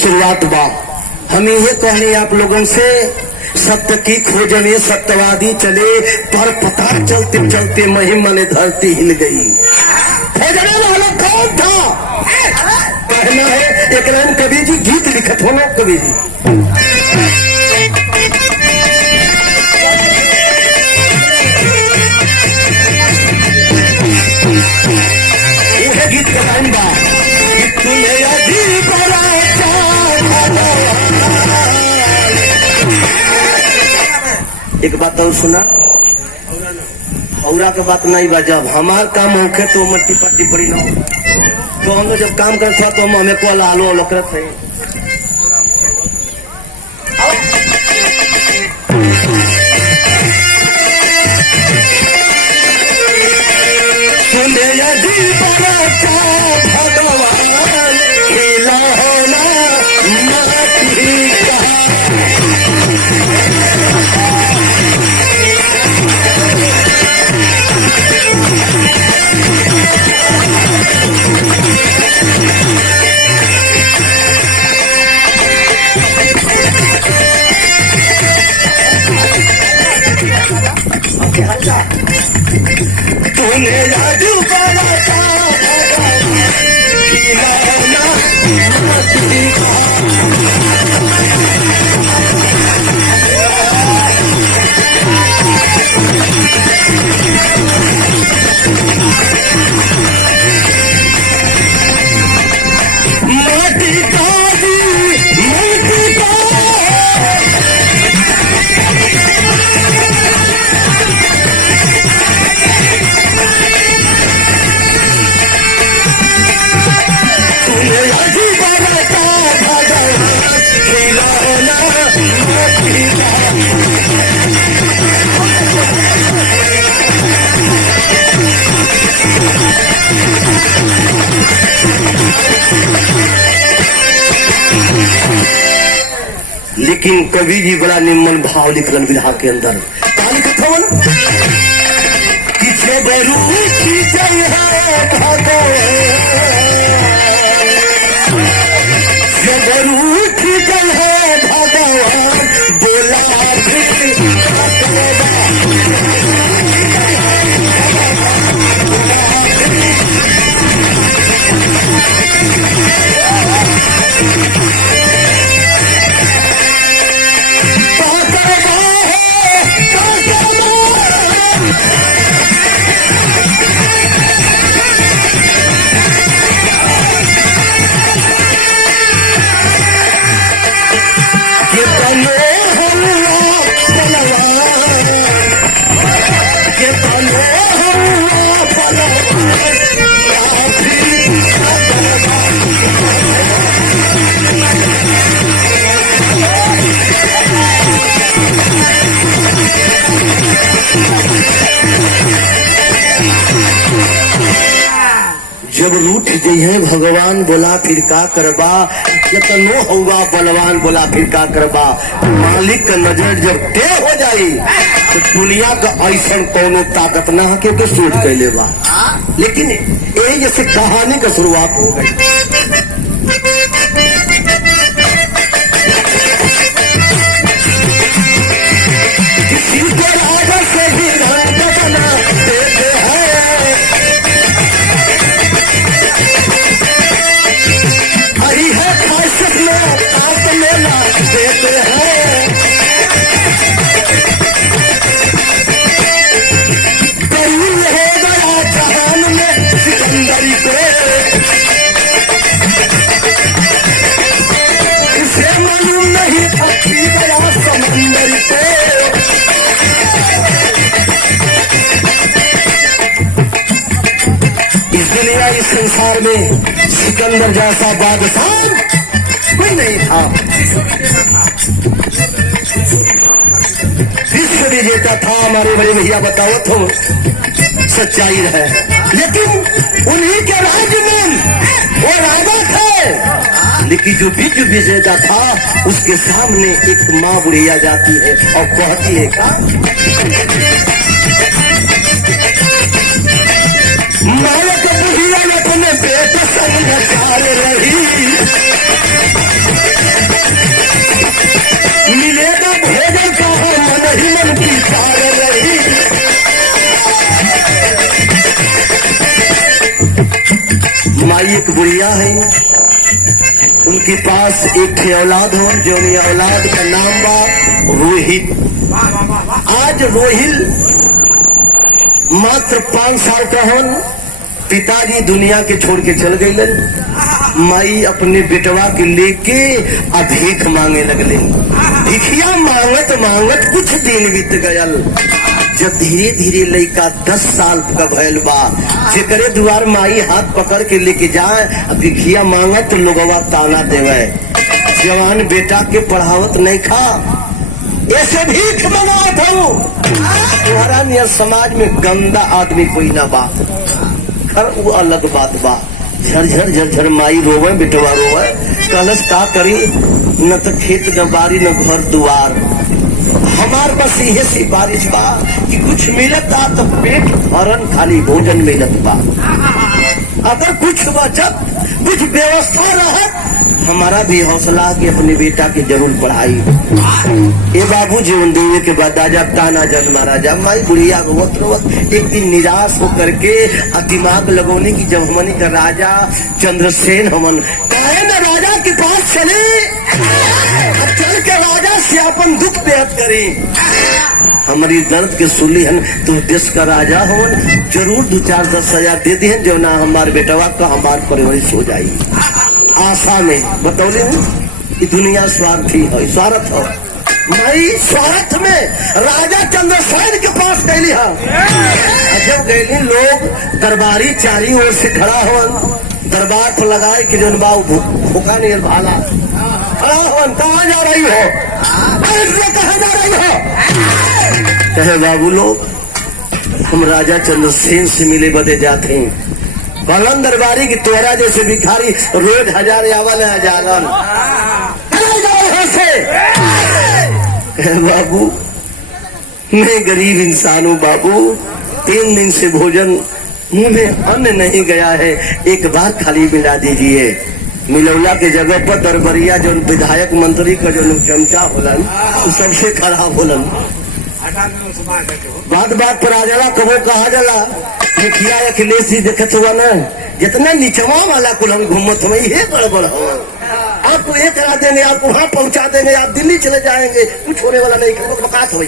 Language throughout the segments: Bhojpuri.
शुरुआत बा हम ये कहने आप लोगों से सत्य की खोज में सत्यवादी चले पर पता चलते चलते महिमा ने धरती हिल गई। खोजने वाला कौन था? कहना है एक राम कबीर जी गीत लिखत हो ना कबीर जी गीत का टाइम बा एक बात और सुना औरा के बात नहीं बा जब हमार काम होखे तो मट्टी पट्टी पड़ी ना तो हम लोग जब काम करते तो हम हमें को लालो लकरत है तूने जादू लेकिन कवि जी बड़ा निम्न भाव लिखलन विधा के अंदर लिखन पीछे भगवान बोला जब रूठ जइहे भगवान बोला फिर का करबा जतनो हुआ बलवान बोला फिर का करबा मालिक का नजर जब टेढ़ हो जाई तो दुनिया का ऐसा कोनो ताकत ना के तो सूट कैले बा। लेकिन यही जैसे कहानी का शुरुआत हो गई। इस संसार में सिकंदर जैसा बादशाह कोई नहीं था। विश्व विजेता था हमारे बड़े भैया बताओ तो सच्चाई है। लेकिन उन्हीं के राज्य में वो राजा थे है, लेकिन जो विजय विजेता था उसके सामने एक माँ बुढ़िया जाती है और कहती है का मालक बुढ़िया ने अपने बेटे संग नचार रही, मिलेगा भोजन का हो मन ही मन की चार रही। माई एक बुढ़िया है, उनके पास एक थे औलाद हो, जो औलाद का नाम बा रोहित। आज रोहित मात्र 5 साल का हो, पिताजी दुनिया के छोड़ के चल गए। माई अपने बेटवा के लेके भीख मांगे लगले। भिखिया मांगत मांगत कुछ दिन बीत गयल। जब धीरे धीरे लड़का 10 साल का भयल बा, जेकरे द्वार माई हाथ पकड़ के लेके जाए भिखिया मांगत तो लोगवा ताना देवे, जवान बेटा के पढ़ावत नहीं खा, ऐसे भीख मंगावत हो। तुम्हारा नियर समाज में गंदा आदमी कोई ना बात, खर वो अलग बात बा। झरझर झरझर माई रोवे, बेटवा रोवे, कलश का करी, न तो खेत न बारी न घर दुआर। हमार बस यही सी बारिश बा कि कुछ मिलता तो पेट भरन खाली भोजन मिलत बा। अगर कुछ बचत कुछ व्यवस्था रहत, हमारा भी हौसला कि अपने बेटा की जरूर पढ़ाई। ये बाबू जीवन देवे के बाद राजा ताना जन महाराजा माई बुढ़िया रोवत रोवत एक दिन निराश होकर के दिमाग लगोने की जब हमनी का राजा चंद्रसेन हमन कहे न राजा के पास चले, चल के राजा से अपन दुख व्यक्त करी। हमारी दर्द के सुनी हन तो देश का राजा होन, जरूर 2-4-10 हजार दे दी जो ना हमारे बेटवा का हमार परवरिश हो जाएगी। आशा में बतौले कि दुनिया स्वार्थी है, स्वार्थ हो। माई स्वार्थ में राजा चंद्रसेन के पास गई है। जब गई लोग दरबारी चारी ओर से खड़ा हो, दरबार पर लगाए कि जो भूखा नहीं भाला खड़ा हो, कहाँ जा रही हो, कहाँ जा रही हो? कहे बाबू लोग हम राजा चंद्रसेन से मिले बदे जाते हैं। कलन दरबारी की तोरा जैसे भिखारी रोज 1000 आवल है, जालन बाबू मैं गरीब इंसान हूँ बाबू, 3 दिन से भोजन मुंह में अन्न नहीं गया है, एक बार खाली मिला दीजिए। मिलौला के जगह पर दरबरिया जो विधायक मंत्री का जो चमचा होलन सबसे खराब होलन। बात बात पर आ जाला, कबो कहा जाला मुखिया अखिलेश जी देखत हुआ ना, जितना निचवा वाला कुल हम घूमत हुए ये गड़बड़ हो। आपको ये करा देंगे, आपको वहां पहुंचा देंगे, आप दिल्ली चले जाएंगे, कुछ होने वाला नहीं, बकात हो।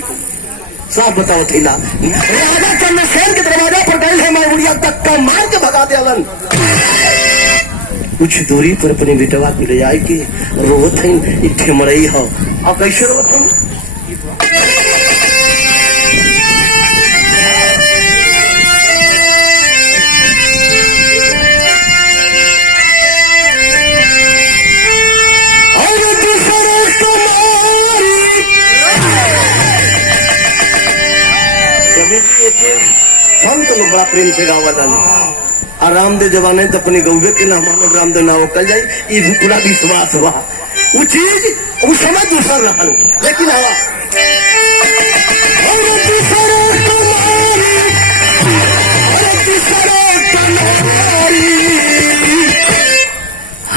साफ बताओ थीला राजा चंद्रसेन के दरवाजा पर गए है, मैं बुढ़िया तक का मार के भगा दियालन। कुछ दूरी पर अपने बेटवा को ले जाए कि रोवत है इतने मरई हो। आप कैसे रोवत है? संत लोग बड़ा प्रेम से गावलन। रामदेव जवाने तो अपने गौवे के नाम रामदेव नाव कल जाये, ये पूरा विश्वास हुआ। वो चीज उस समय दूसरा रहा, लेकिन हवा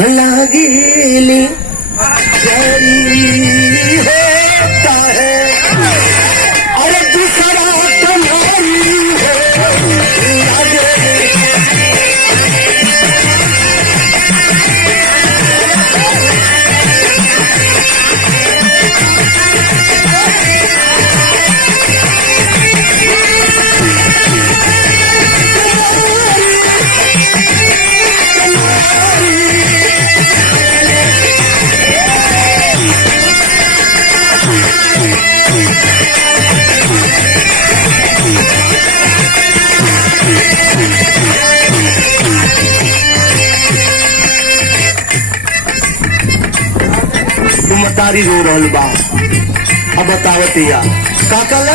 लागेली होता है, अरे दूसरा मतारी रो रहल बा। अब बतावतिया का कल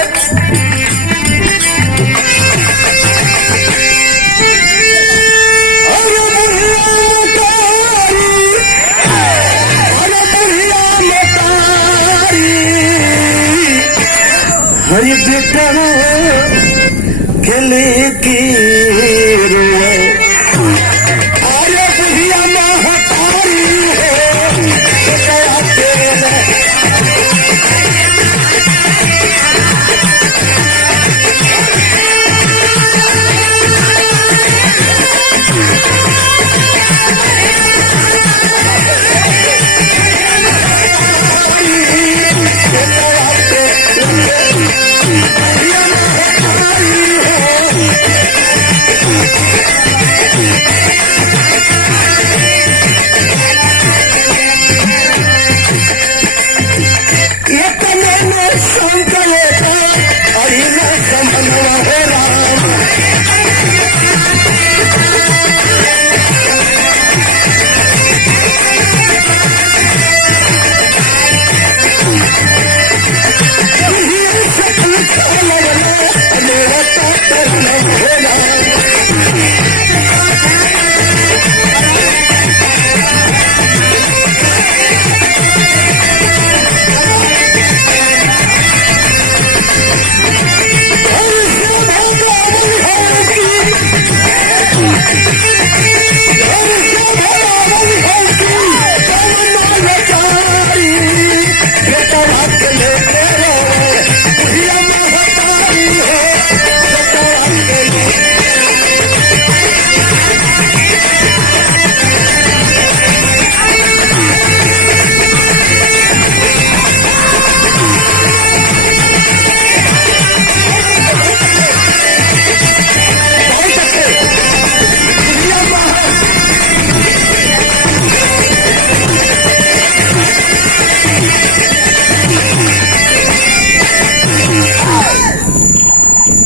की रे अरे बुढ़िया महतारी हो बेटा तेरे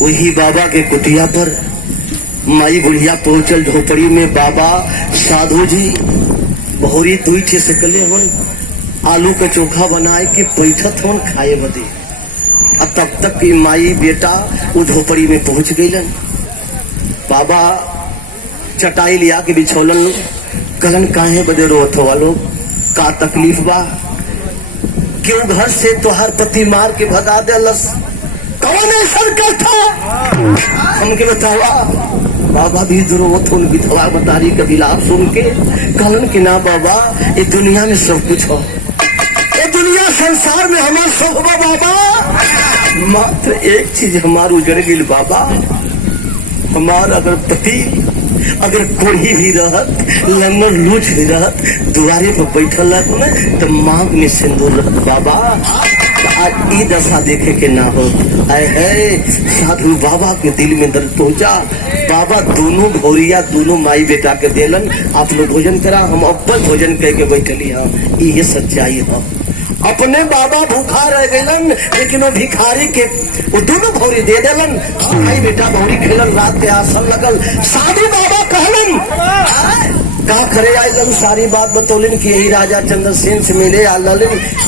वही बाबा के कुटिया पर माई बुढ़िया पहुंचल झोपड़ी में। बाबा साधु जी बहुरी दुई ठे से कले हन आलू का चोखा बनाए के बैठत हन खाए बदे। अब तब तक की माई बेटा वो झोपड़ी में पहुंच गईलन। बाबा चटाई लिया के बिछौलन कलन काहे बदे रोत हो वालो का तकलीफ बा क्यों घर से तोहर पति मार के भगा देलस कौन ऐसा था हमके बतावा। बाबा भी जरूरत हो विधवा बतारी का विलाप सुन के कलन के ना बाबा ये दुनिया में सब कुछ हो ये दुनिया संसार में हमार सब हो बाबा मात्र एक चीज हमार उजड़ गई बाबा हमार अगर पति अगर कोढ़ी भी रहत लंगर लूच भी रहत दुआरे पर बैठल रहत ना तो मांग में सिंदूर रहत बाबा आज ई दशा देखे के ना हो। है साधु बाबा के दिल में दर्द पहुंचा। बाबा दोनों भौरिया दोनों माई बेटा के देलन आप लोग भोजन करा हम अपन भोजन कह के बैठली हाँ ये सच्चाई है। अपने बाबा भूखा रह गलन लेकिन वो भिखारी के वो दोनों भौरी दे देलन। माई बेटा भौरी खेलन रात के आसन लगल। साधु बाबा कहलन का करे आइलन सारी बात बतौलिन कि यही राजा चंद्रसेन से मिले आलन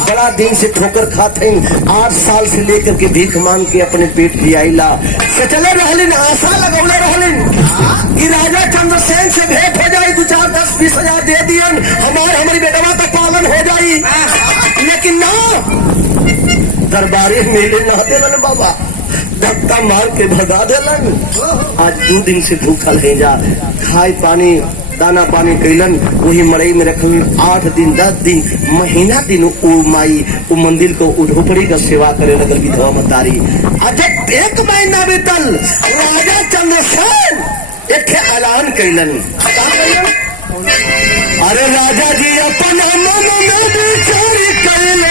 बड़ा दिन से ठोकर खाते 8 साल से लेकर के भीख मांग के अपने पेट की आइला चले रहलिन आशा लगौले रहलिन कि राजा चंद्रसेन से भेंट हो जाए 2 4 10 20 हजार दे दियन हमारी बेटवा का पालन हो जाई लेकिन ना दरबारी मेले ना देलन बाबा धक्का मार के भगा देलन। आज 2 दिन से भूखल है जा खाए पानी दाना पानी कैलन वही मड़ई में रखल 8 दिन 10 दिन महीना दिन वो माई वो मंदिर को झोपड़ी का सेवा करे लगल विधवा मतारी। जब 1 महीना बीतल राजा चंद्रसेन एक ऐलान कैलन अरे राजा जी अपन मन में विचार कैलन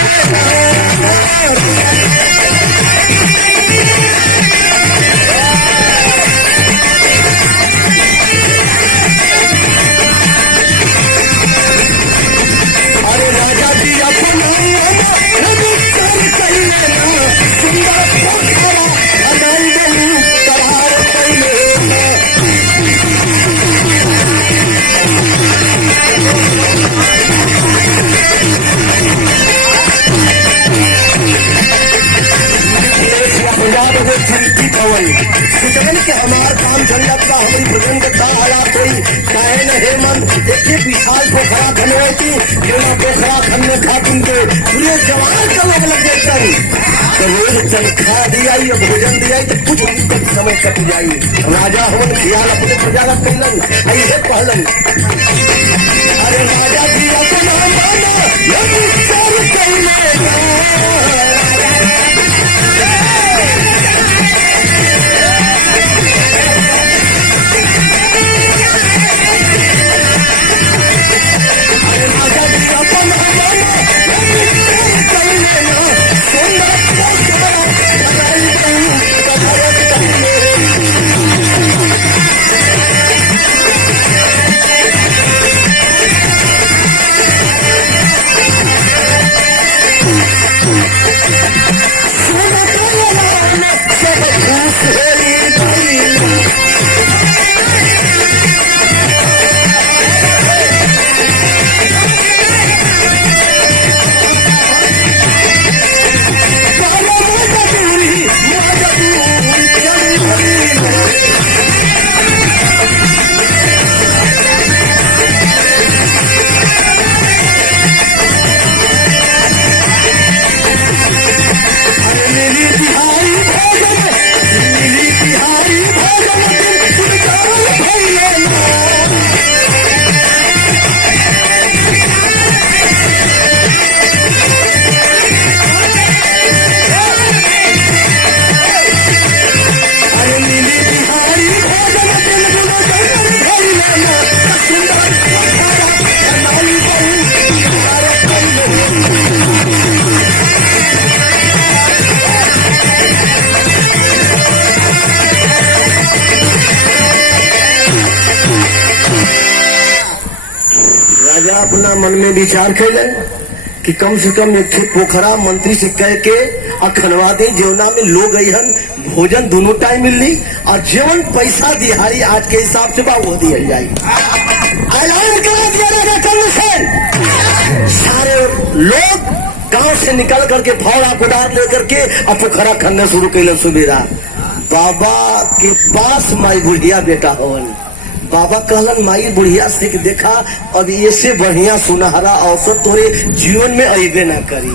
होई भोजन के का हालात होई काहे न हेमंत एक विशाल पोखरा खनवाती जेना पोखरा खनने खातिर के पूरे जवान का लोग लग जाते तो रोज तनख्वाह दियाई भोजन दियाई तो कुछ तक समय कट जाई राजा होन ख्याल अपने प्रजा का कैलन ऐसे पहलन अरे राजा जी अपन मानो लगी चल कैले राजा अपना मन में विचार कैले कि कम से कम एक पोखरा मंत्री से कह के खनवा दे जेवना में लोग अहन भोजन दोनों टाइम मिलनी और जीवन पैसा दिहाड़ी आज के हिसाब से बा वो दिया जाए ऐलान करा दिया राजा चंद्रसेन सारे लोग गांव से निकल करके फौड़ा कुदार लेकर के अब पोखरा खनना शुरू कैलन सुबेरा बाबा के पास माई बुढ़िया बेटा होवन बाबा कहलन माई बुढ़िया से कि देखा अब ऐसे बढ़िया सुनहरा अवसर तोरे जीवन में अबे ना करी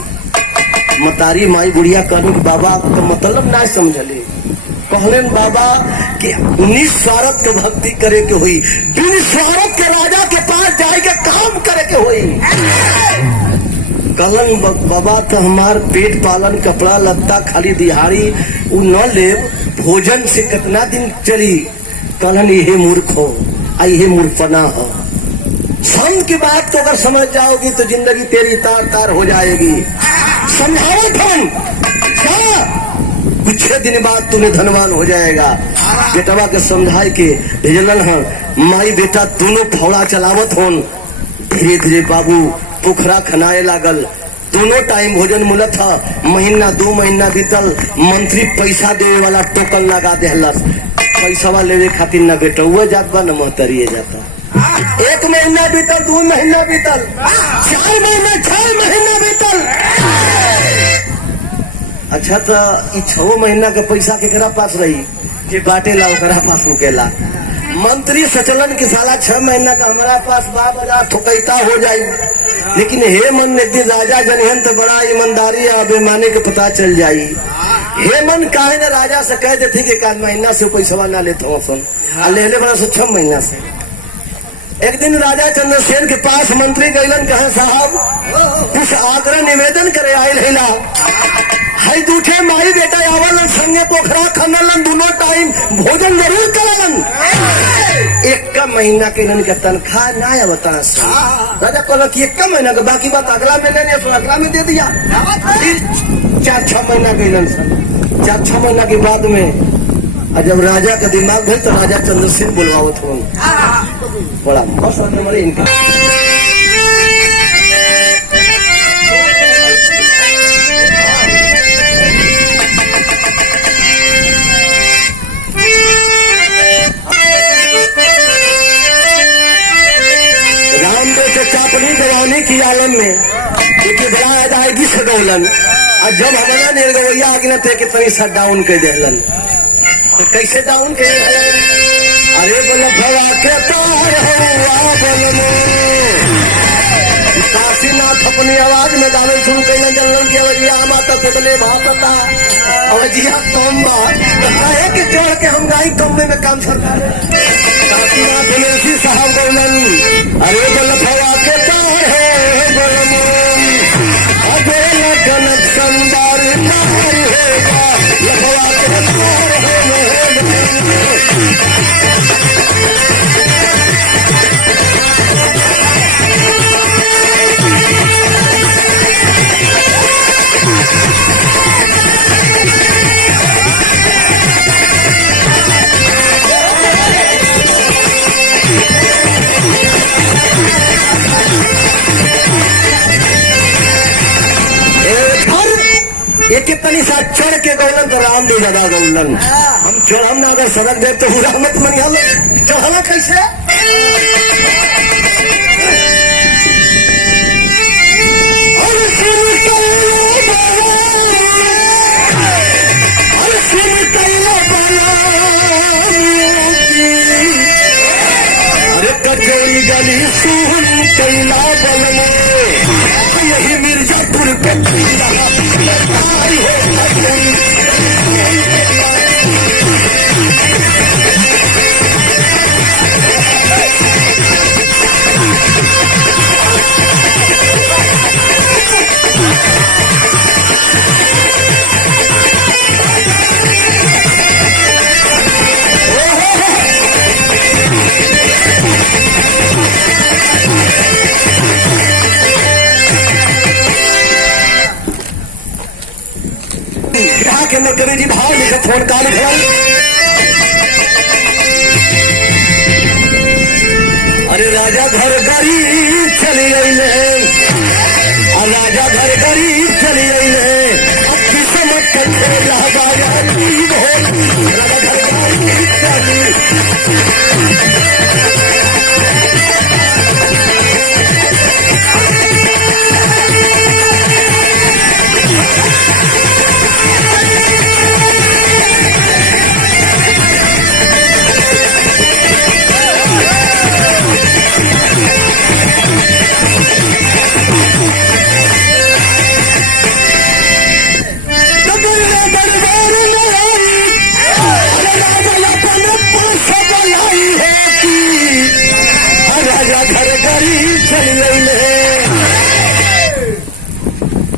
मतारी माई बुढ़िया कहलन बाबा तो मतलब ना समझले कहलन बाबा कि निस्वार्थ के भक्ति करे के हुई बिन स्वार्थ के राजा के पास जाए के काम करे के हुई कहलन बाबा तो हमार पेट पालन कपड़ा लत्ता खाली दिहाड़ी उ न ले भोजन से कितना दिन चली कहलन ये मूर्ख हो ये मूर्खपना हो संत की बात तो अगर समझ जाओगी तो जिंदगी तेरी तार तार हो जाएगी समझाओ धन क्या कुछ दिन बाद तुम्हें धनवान हो जाएगा बेटवा के समझाए के भेजलन है माई बेटा दोनों फौड़ा चलावत होन धीरे धीरे बाबू पोखरा खनाए लागल दोनों टाइम भोजन मिलत था महीना 2 महीना बीतल मंत्री पैसा देवे वाला टोकन लगा देहलस पैसा लेवे खातिर न बेटा हुआ जात बा न महतरिए जाता 1 महीना बीतल 2 महीना बीतल 4 महीना 6 महीना बीतल अच्छा तो 6 महीना के पैसा केकरा पास रही जे बाटे ला ओकरा पास रुकेला मंत्री सचलन की साला 6 महीना का हमारा पास 12,000 ठोकैता हो जाये लेकिन हे मन एक दिन राजा जनहन तो बड़ा ईमानदारी और बेमाने के पता चल जाई हे मन काहे न राजा से कह देते कि 1 महीना से पैसा ना लेता हूँ सुन ले बड़ा 6 महीना से एक दिन राजा चंद्रसेन के पास मंत्री गैलन कहे साहब कुछ आग्रह निवेदन करे आये लेला हई दूठे माई बेटा आवलन संगे पोखरा खनलन दोनों टाइम भोजन जरूर करलन 1 महीना के इन्हन के तनख्वाह ना आवता राजा कहल कि 1 महीना के बाकी बात अगला में लेने तो अगला में दे दिया फिर 4-6 महीना के इन्हन 4-6 महीना के बाद में जब राजा का दिमाग भेल तो राजा चंद्रसेन बुलवावत हो बड़ा मस्त नंबर इनका जवानी की आलम में बड़ा अदायगी से दौलन और जब हमारा निर्गवैया आगे थे कि तनी सा डाउन कर देलन तो कैसे डाउन कर अरे बोला भवा के तार हुआ बलमो। काशीनाथ अपनी आवाज में गावे शुरू कैलन जलन के अवजिया माता कुटले भापता अवजिया कम बात है कि जोड़ के हम गाई कम में काम सरकार काशीनाथ एमएलसी साहब गौलन अरे बोला भवा के तार है बलमो अबे कनेक्शन बार तार होगा भवा के तार है एक तनी सा चढ़ के गौलन तो राम दे ज्यादा गौलन हम चढ़म ना अगर सड़क दे तो पूरा मत मनिया चढ़ना कैसे अरे कचौड़ी गली सुन कैला बल में यही मिर्जापुर पे के अंदर कभी जी भाव लिखे फोन का लिखा अरे राजा घर गरीब चली गई है और राजा घर गरीब चली गई है अच्छी समझ कर राजा गरीब हो राजा घर गरीब चली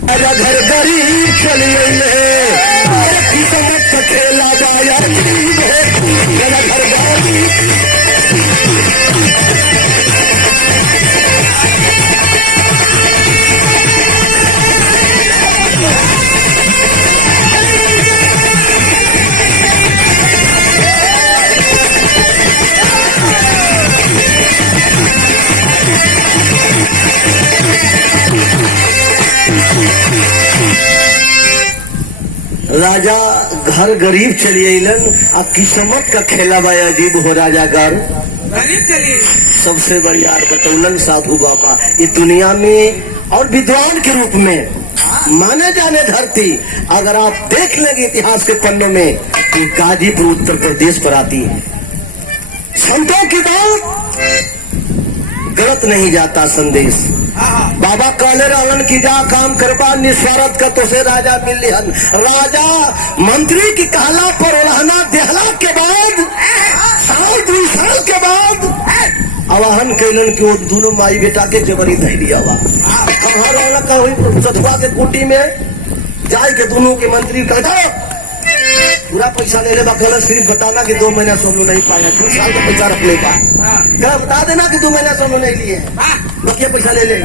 घर गरीब चली गई है किस्मत का खेला जाया मेरा घर गरीब राजा घर गरीब चली अलन आ किस्मत का खेला बा अजीब हो राजा घर गरीब चली सबसे बड़ी यार बतौलन साधु बाबा ये दुनिया में और विद्वान के रूप में माने जाने धरती अगर आप देख लेंगे इतिहास के पन्नों में तो गाजीपुर उत्तर प्रदेश पर आती है। संतों की बात गलत नहीं जाता संदेश बाबा कहले रहलन की जा काम करबा निस्वार्थ का तो से राजा मिलिहन राजा मंत्री की कहला पर रहना देहला के बाद साल 2 साल के बाद आवाहन कैलन कि वो दोनों माई बेटा के जबरी दे दिया हमारा का हुई सतुआ के कुटी में जाए के दोनों के मंत्री कहता पूरा पैसा ले ले कहला सिर्फ बताना कि 2 महीना से हम नहीं पाया 2 साल का पैसा रख ले पाया बता देना कि 2 महीना से हम नहीं लिए बाकी पैसा ले ले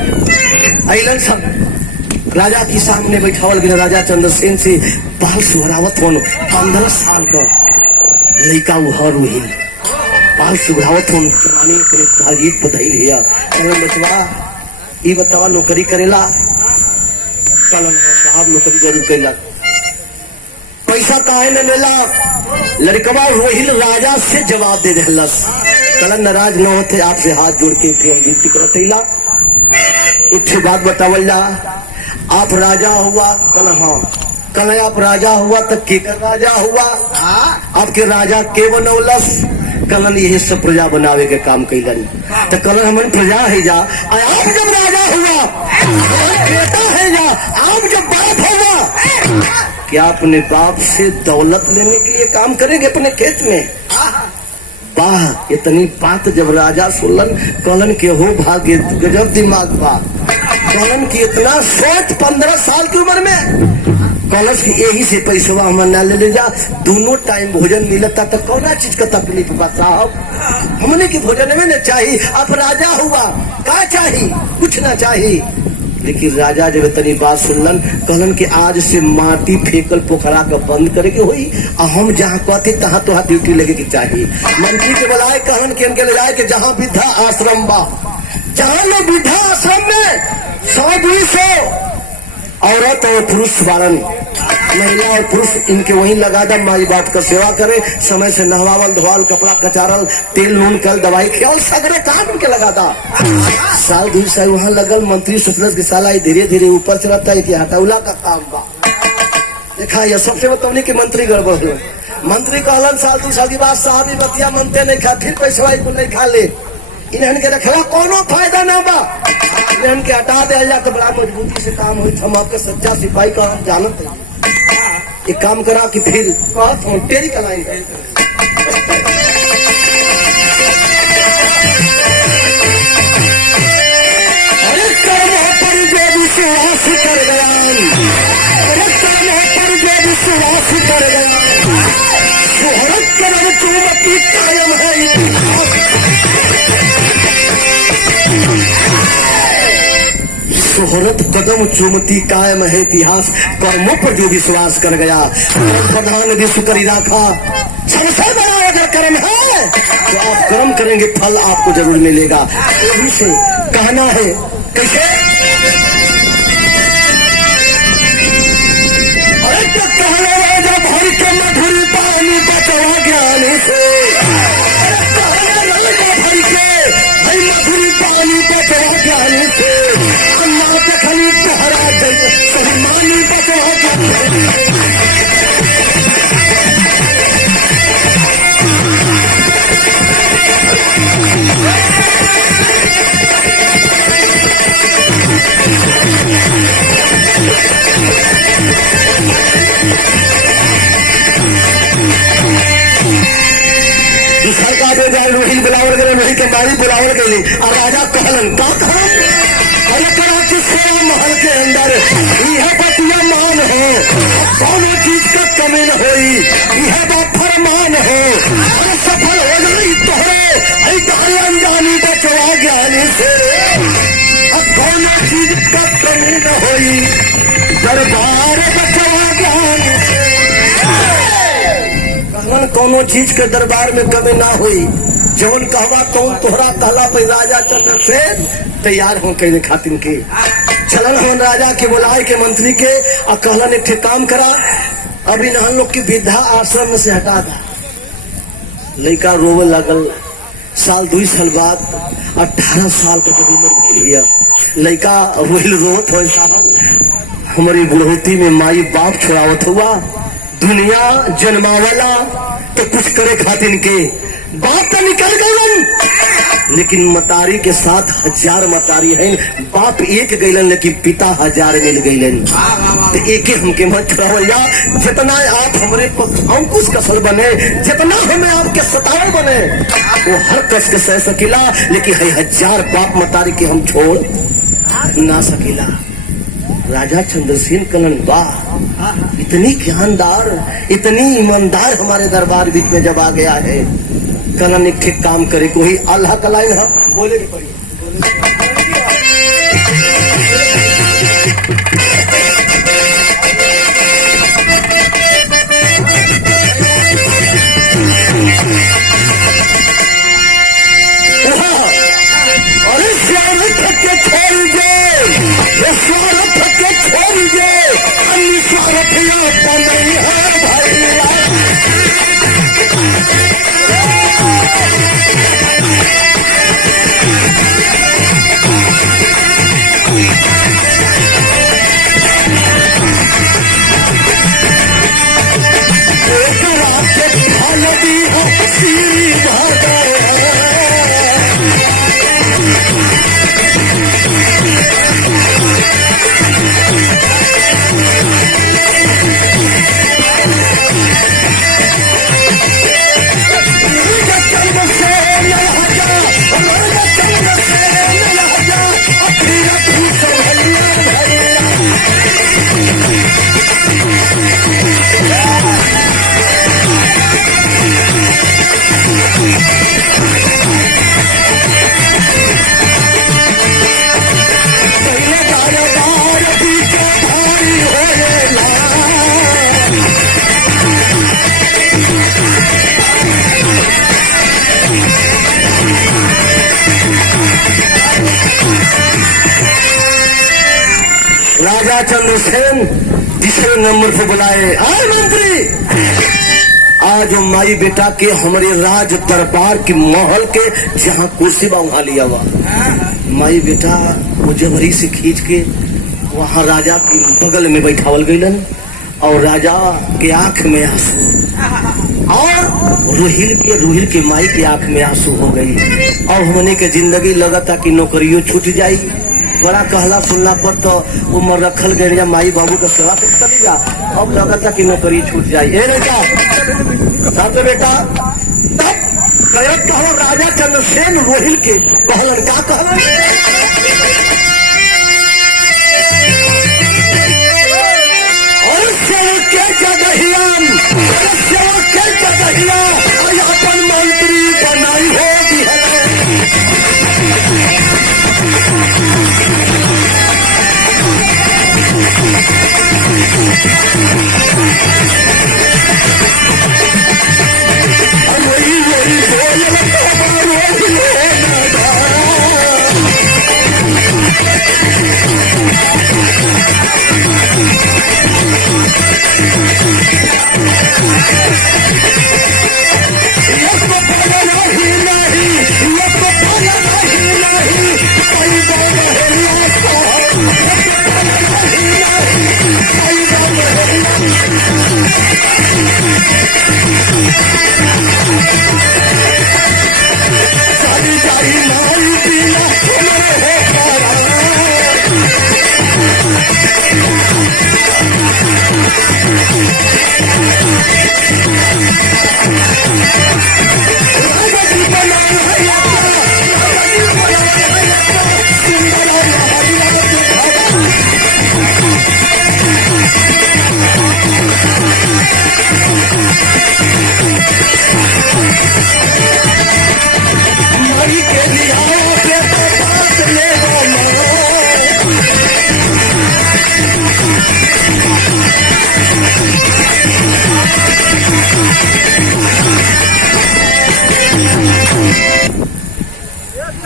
अलन सब राजा के सामने बैठावल गया राजा चंद्रसेन से बाल सुहरावत होन 15 साल का लड़का उहर हुई बाल सुहरावत होन रानी के तारीफ बधाई लिया कहलन बचवा ई बतावा नौकरी करेला कहलन साहब नौकरी जरूर कैला पैसा काहे न लेला लड़कवा वही राजा से जवाब दे देहलस कहलन नाराज न होते आपसे हाथ जोड़ के विनती करतैला एक बात बतावल जा आप राजा हुआ कल हाँ कल आप राजा हुआ तब के कर राजा हुआ आपके राजा के बनौलस कलन यही सब प्रजा बनावे के काम कैलन। तो कलन हमन प्रजा है जा, आप जब राजा हुआ, बेटा है जा, आप जब बाप होगा, क्या अपने बाप से दौलत लेने के लिए काम करेंगे अपने खेत में? वाह, इतनी बात जब राजा सुनलन, कलन के हो भाग्य, गजब दिमाग बा। कलन की इतना सोच 15 साल की उम्र में, कॉलेज की यही से पैसा हम ना ले जा, दोनों टाइम भोजन मिलता तो कौन चीज का तकलीफ बा साहब? हमने की भोजन में न चाहिए, अब राजा हुआ का चाहिए? कुछ ना चाहिए। लेकिन राजा जब इतनी बात सुनलन, कहलन कि आज से माटी फेंकल पोखरा का बंद करे के हुई, और हम जहाँ कहते तहाँ तो ड्यूटी लगे की चाहिए। मंत्री के बुलाए, कहलन कि इनके ले जाए कि जहाँ वृद्धा आश्रम बा, जहाँ लोग वृद्धा आश्रम में 100-200 औरत और पुरुष बारन, महिला और पुरुष इनके वहीं लगा दम, माई बाप का सेवा करे, समय से नहवावल धोवाल, कपड़ा कचारल, तेल नून कल दवाई खियाल, सगरे काम इनके लगा दा। साल 2 साल वहाँ लगल। मंत्री सोचल कि साला धीरे धीरे ऊपर चलता है कि हटौला का काम बा। देखा यह सबसे बतौनी की मंत्री गड़बड़ हो। मंत्री कहलन साल 2 साल की बाद साहब बतिया मनते नहीं खा, फिर पैसा को नहीं खा ले, इन्हन के रखला कोनो फायदा ना बा, इन्हन के हटा दे जा तो बड़ा मजबूती से काम हुई। हम आपके सच्चा सिपाही का हम जानते हैं, एक काम करा कि फिर तेरी का लाइन अरे कर्म पर जो विश्वास कर गया, अरे कर्म पर जो विश्वास कर गया, शोहरत कर्म चूमती कायम है। शोहरत कदम चूमती कायम है इतिहास, कर्मों पर जो विश्वास कर गया। प्रधान विश्व करी राखा, सबसे बड़ा अगर कर्म है तो आप कर्म करेंगे, फल आपको जरूर मिलेगा। यही से कहना है कैसे, अरे तो कहने राजा भर के मधुर पानी बचवा ज्ञानी से, कहने राजा भर के भाई मधुर पानी बचवा ज्ञानी से, खली तोहरा मानी बचवा ज्ञानी से। दूसरा का दे जाए रोहिल बुलावल गए, रोहिल के बारी बुलावल गए, और राजा कहलन का कहलन, अरे कराची सेवा महल के अंदर यह बतिया मान हो, दोनों चीज का कमी न होई, यह बात फरमान हो, अरे सफल हो गई तोहरे ऐसे अनजानी बचवा ज्ञानी से, दोनों चीज का कमी न होई, दरबार बचवा ज्ञानी से। कहलन कोनो चीज के दरबार में कमी ना हुई, जौन कहवा कौन तोहरा कहला पे राजा चंद्रसेन तैयार हो कहने खातिर के चलन हम राजा के बुलाए के मंत्री के, और कहलन एक काम करा, अभी हम लोग की वृद्धा आश्रम से हटा दा। लड़का रोवे लगल। साल 2 साल बाद 18 साल का जब उम्र भैया लड़का रोहिल रोत हो, साहब हमारी बुढ़ोती में माई बाप छुड़ावत हुआ, दुनिया जन्मावला तो कुछ करे खातिर के बाप तो निकल गई, लेकिन मतारी के साथ 1000 मतारी है, बाप एक गईलन लेकिन पिता 1000 मिल गईलन। तो एक हमके मत छुड़ावल जा, जितना आप हमारे अंकुश कसल बने, जितना हमें आपके सतावे बने, वो हर कस के सह सकीला, लेकिन 1000 बाप मतारी के हम छोड़ ना सकीला। राजा चंद्रसेन कलन वाह, इतनी ज्ञानदार, इतनी ईमानदार हमारे दरबार बीच में जब आ गया है। कलन एक ठीक काम करे, कोई अल्लाह का लाइन है बोले पड़ी। अरे स्वार्थ के छोड़ दे, स्वार्थ के छोड़ दे, अन्य स्वार्थ यहाँ नहीं है भाई। राजा चंद्रसेन तीसरे नंबर पे बुलाए, आए मंत्री, आज माई बेटा के हमारे राज दरबार के महल के जहाँ कुर्सी बा वहां लिया हुआ। माई बेटा वो जबरी से खींच के वहां राजा के बगल में बैठावल गईलन और राजा के आंख में आंसू और रूहिल के माई के आंख में आंसू हो गई और हमने के जिंदगी लगता कि नौकरियों छूट जाई। बड़ा कहला सुनला पर तो उम्र रखल गया माई बाबू का सेवा तो चली जा, अब लगता कि नौकरी छूट जाई। ए बेटा साथ बेटा कहो राजा चंद्रसेन रोहिल के कहलन का कहलन, अपन मंत्री बनाई हो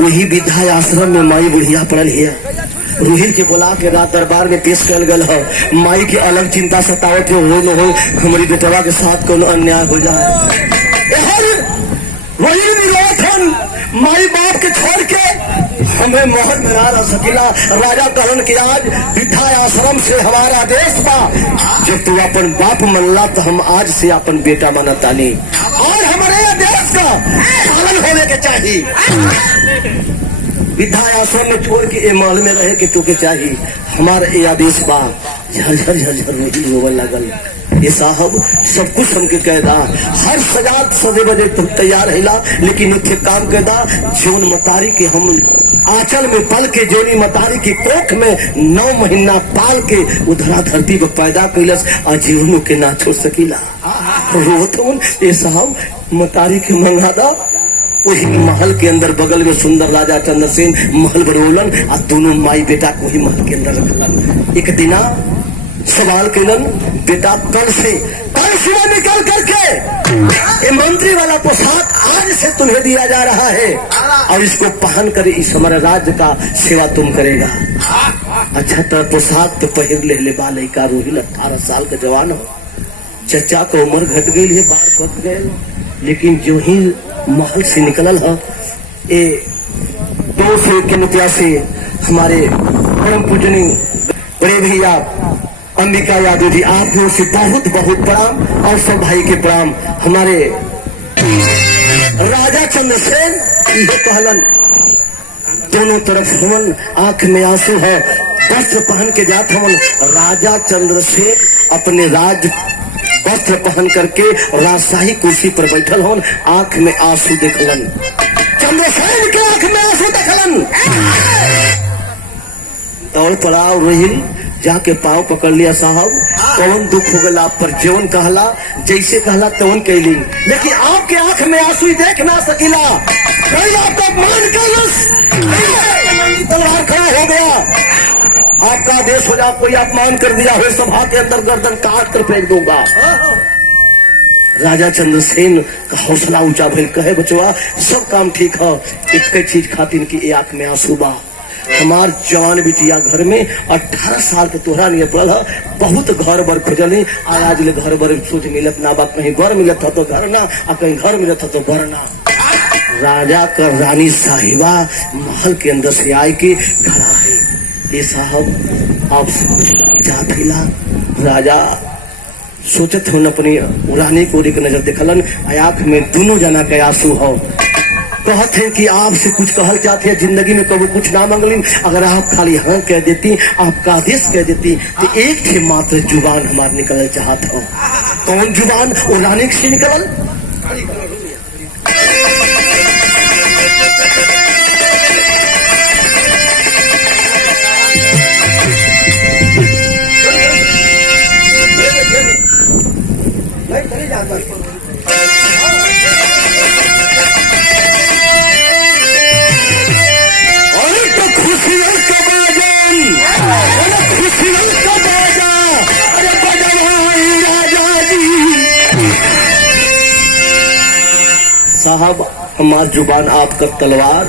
वही विद्या आश्रम में माई बुढ़िया पड़ल है। रूहिल के बुला के रात दरबार में पेश कर गल है। माई की अलग चिंता सतावत हो न हो हमारी बेटवा के साथ कोनो अन्याय हो जाए। माई बाप के छोड़ के हमें महल में ना रह सकिला। राजा कहलन के आज विद्या आश्रम से हमारा आदेश बा, जब तू अपन बाप मनला तो हम आज से अपन बेटा मनतानी और हमारे आदेश का पालन होने के चाहिए। विद्या आश्रम में छोड़ के ए महल में रहे के तू के चाहिए। हमारा ये आदेश बा। झरझर झरझर नहीं होवे लगल। ये साहब सब कुछ हमके कहदा, हर सजात सदे बजे तुम तैयार हिला, लेकिन इतने काम कहदा जोन मतारी के हम आंचल में पल के जोनी मतारी की कोख में 9 महीना पाल के उधरा धरती को पैदा कैलस और जीवनों के ना छोड़ सकीला। रोतन ये साहब मतारी के मंगा दा। वही महल के अंदर बगल में सुंदर राजा चंद्रसेन महल बनोलन और दोनों माई बेटा को ही महल के अंदर रखलन। एक दिना सवाल कैलन, बेटा कल सुबह निकल करके ये मंत्री वाला पोशाक आज से तुम्हें दिया जा रहा है और इसको पहन कर इस हमारे राज्य का सेवा तुम करेगा। अच्छा तो पोशाक तो पहन ले बाल का। रोहिल 18 साल का जवान हो, चचा को उम्र घट गई है, बाल कट गए, लेकिन जो ही महल से निकलल है ये 2 से के नुतिया से हमारे परम पूजनीय बड़े भैया अंबिका यादव जी आप लोगों से बहुत बहुत प्रणाम और सब भाई के प्रणाम। हमारे राजा चंद्रसेन ये कहलन, दोनों तरफ हमन आंख में आंसू है, वस्त्र पहन के जात हमन। राजा चंद्रसेन अपने राज वस्त्र पहन करके राजशाही कुर्सी पर बैठल होन, आंख में आंसू देखलन। चंद्रसेन के आंख में आंसू देखलन। दौड़ पड़ा रोहिल जाके पाँव पकड़ लिया। साहब कौन दुख हो गला पर जौन कहला जैसे कहला तौन कैली, लेकिन आपके आंख में आंसू देख ना सकिला। आपका मान तलवार खड़ा हो गया, आपका आदेश हो जा कोई अपमान कर दिया हो सभा के अंदर गर्दन काट कर फेंक दूंगा। राजा चंद्रसेन का हौसला ऊंचा भेल, कहे बचवा सब काम ठीक है, एक चीज खातिर की आंख में आंसू बा। हमार जवान बिटिया घर में 18 साल के तोहरा नहीं पड़ल है, बहुत घर बर खोजली आज ले घर बर सोच मिलत ना बा, कहीं घर मिलत हो तो घर ना और कहीं घर मिलत हो तो घर ना। राजा का रानी साहिबा महल के अंदर से आए के घर आई। ये साहब आप जा फिला राजा सोचत हो अपनी रानी को एक नजर देखलन, आँख में दोनों जना के आंसू हो। कहत है कि आपसे कुछ कहल चाहते हैं, जिंदगी में कभी कुछ ना मंगली, अगर आप खाली हाँ कह देती, आपका आदेश कह देती तो एक थे मात्र जुबान हमार निकल चाहत हो। कौन जुबान? वो रानी से निकलल। साहब हमार जुबान आपका तलवार,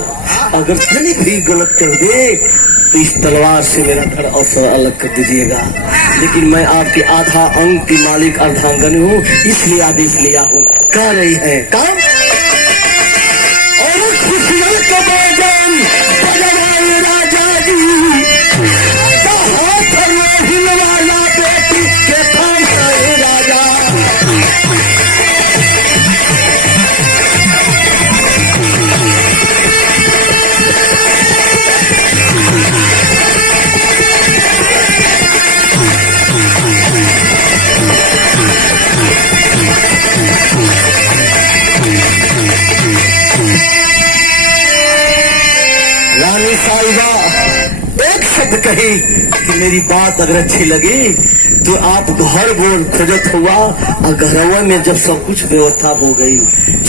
अगर कहीं भी गलत कर दे तो इस तलवार से मेरा घर अवसर अलग कर दीजिएगा। लेकिन मैं आपके आधा अंग की मालिक अर्धांगनी हूँ, इसलिए आदेश लिया हूँ। कह रही है काम और खुशियों का बाजन बजवाए राजा जी, हिलवाया बेटी के काम करे राजा। रानी साहिबा एक शब्द कही कि मेरी बात अगर अच्छी लगी तो आप घर बोल खोजत हुआ और घरवा में जब सब कुछ व्यवस्था हो गई,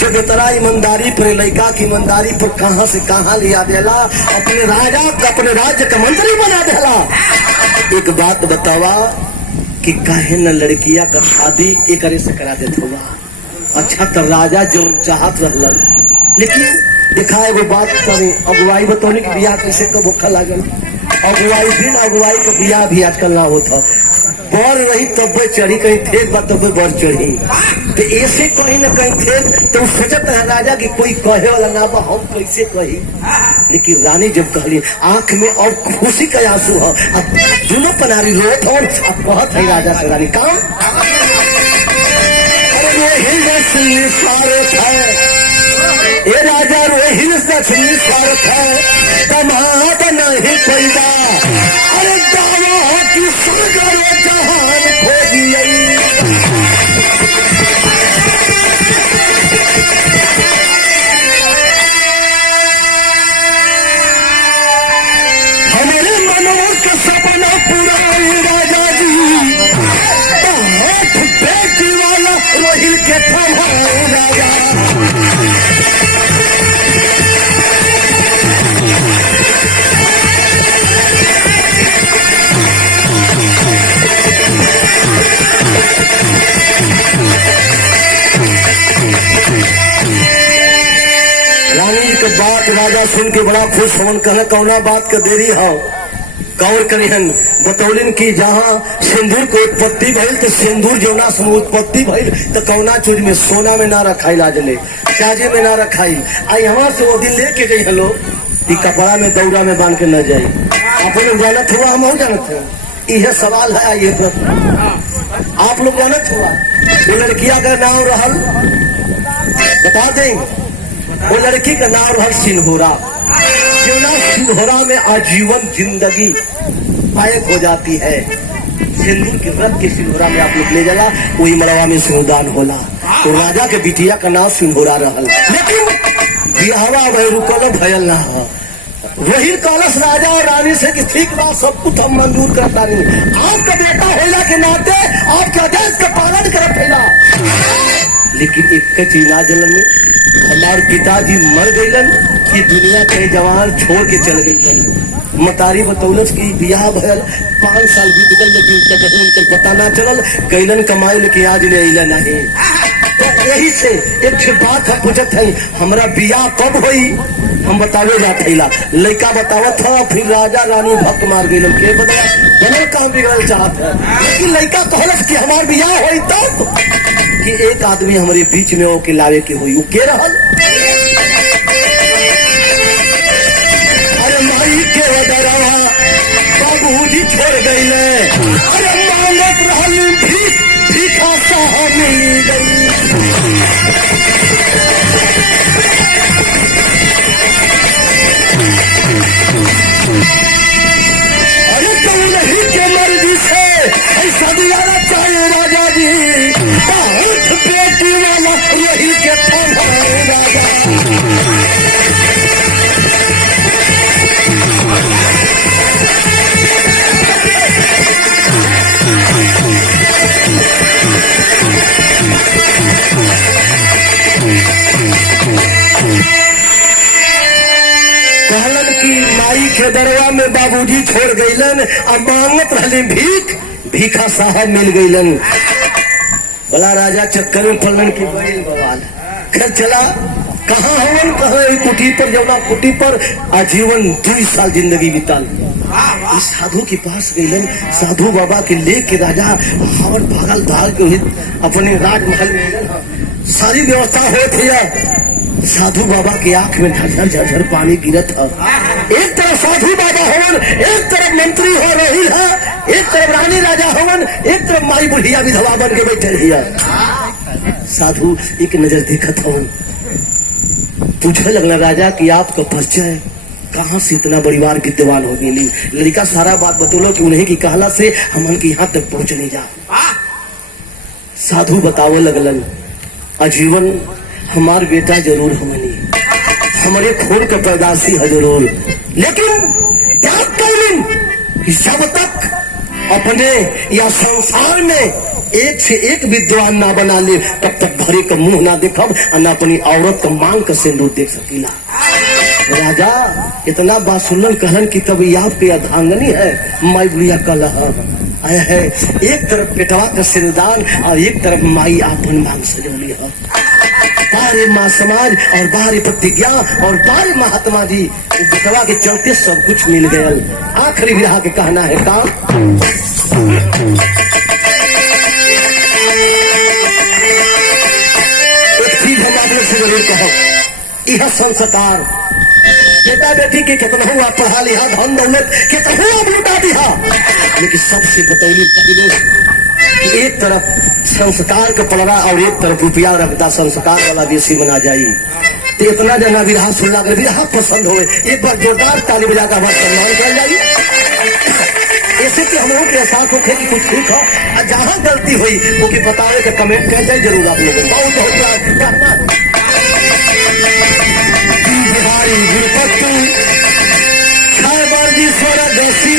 जब इतना ईमानदारी पर लड़का की ईमानदारी पर कहां से कहां लिया देला, अपने राजा अपने राज्य का मंत्री बना देला। एक बात बतावा कि काहे न लड़किया का शादी एक से करा देत हुआ। अच्छा तो राजा जो चाहत रहलन, लेकिन देखा एगो बात करे अगुवाई बतौनी की बियाह कैसे कब होखा लागल। अगुवाई दिन अगुवाई का बियाह भी आजकल ना होता, बर रही तब चढ़ी, कहीं थे तब बर चढ़ी, तो ऐसे कहीं न कहीं थे तो सोचत है राजा की कोई कहे वाला ना बा, हम कैसे कही। लेकिन रानी जब कहली आंख में और खुशी का आंसू हो, अब दोनों पनारी रोत और कहत है राजा से रानी काम स्वागत है ये राजा रोहिल स्वागत है तमाद नहीं पैदा, अरे दावा की सागर जहान खोजी हमारे मनोर का सपना पूरा राजा जी, हाथ बेटी वाला रोहिल के थमाए राजा। रानी के बात राजा सुन के बड़ा खुश होन, कहना कौना बात का देरी हो। गौर करिहन बतौलिन की जहाँ सिंदूर को उत्पत्ति भइल तो सिंदूर जौना समय उत्पत्ति भइल तो कौना चीज में सोना में ना रखाई, लाजले चाजे में ना रखाई। आई हमार से वो दिन लेके गई हलो कपड़ा में दौरा में बांध के न जाये। आप लोग जानत हुआ, हम हो जानत हुआ, यह सवाल है, ये प्रश्न आप लोग जानत हुआ। वो लड़किया का नाम रहल बता दें, वो लड़की का नाम रहल सिंहोरा। सिंहोरा में आजीवन जिंदगी पायक हो जाती है। सिंदूर की रत के सिंहोरा में आप लोग ले जाला, वही मड़वा में सिंहदान होला। तो राजा के बिटिया का नाम सिंहोरा रहल, लेकिन बिहावा वही रुकल भयल ना हो। वही कलश राजा और रानी से कि ठीक बात सब कुछ हम मंजूर करता नहीं, आपका बेटा होला के नाते आपके आदेश का पालन कर पहला। लेकिन एक चीज ना जलन में हमारे पिताजी मर गईलन कि दुनिया के जवान छोड़ के चल गई। मतारी बतौलस की बियाह भयल 5 साल बीत गल, लेकिन उनके पता ना चलल, गईलन कमाई लेकिन आज ले अला नहीं। यही से एक ठे बात है पूछत है हमरा बियाह कब होई। हम बतावे जात हैला लड़का बतावत था फिर राजा रानी भक्त मार गई के बता बनल काम बिगड़ल चाहत है। लेकिन लड़का कहलस कि हमार बियाह होई तब कि एक आदमी हमारे बीच में हो के लावे के हुई के रहल। अरे माई के वदरवा बाबूजी छोड़ गईले। अरे मांगत रहल भीखा साह मिल गई। अरे तुम नहीं के मर्जी से ऐसा दियारा चाहे राजा जी बहुत बेटी वाला यही के हमारे राजा। कहलन की माई के दरवा में बाबूजी छोड़ गईलन अब मांगत रहले भीखा साहब मिल गईलन। बड़ा राजा चक्कर में पड़लन की बैल बवाल घर चला कहाँ हवन कहा कुटी पर जमुना कुटी पर आजीवन 2 साल जिंदगी बिताल। इस साधु के पास गईलन साधु बाबा के लेके राजा हवन भागल भाग के अपने राजमहल में सारी व्यवस्था होती है। साधु बाबा की आंख में झरझर झरझर पानी गिरत है। एक तरफ साधु बाबा हवन एक तरफ मंत्री हो रही है एक तरफ रानी राजा हवन एक तरफ माई बुढ़िया विधवा बन के बैठे रही है। साधु एक नजर देखत हवन पूछने लगना राजा कि आपका परिचय कहाँ से इतना परिवार विद्यमान हो गई। लड़का सारा बात बतौलो कि उन्हें की कहला से हमन के यहाँ तक पहुँच नहीं जा। साधु बतावे लगलन आजीवन हमार बेटा जरूर हमनी हमारे खून का पैदाशी है जरूर लेकिन त्याग कर जब तक अपने या संसार में एक से एक विद्वान ना बना ले तब तक भरे का मुंह ना देखब और ना अपनी औरत का मांग का सिंदूर देख सकीला। राजा इतना बात सुनलन कहलन की तब आपके अर्धांगनी है माई बुढ़िया कलह आया है। एक तरफ पेटवा का सिरदान और एक तरफ माई आपन मांग सजौली है। बारे माँ समाज और बारे प्रतिज्ञा और बारे महात्मा जी बेटवा के चलते सब कुछ मिल गया। आखिरी विरह के कहना है काम एक चीज हम आप लोग से जरूर कहो यह संस्कार बेटा बेटी के कितना हुआ पढ़ा लिया धन दौलत कितना हुआ लुटा दिया लेकिन सबसे बतौली एक तरफ संस्कार का पलड़ा और एक तरफ रुपया रखता संस्कार वाला बेसी बना जाये। तो इतना जना विरहा सुनना विरहा पसंद हो एक बार जोरदार ताली बजा कर हमारा सम्मान कर जाइए। ऐसे कि हम लोग के एहसास हो कि कुछ ठीक हो और जहाँ गलती हुई वो की बतावे तो कमेंट कर जाए जरूर आप लोगों बहुत बहुत बिहारी गुरुपत्तू 6 बार जी स्वर देसी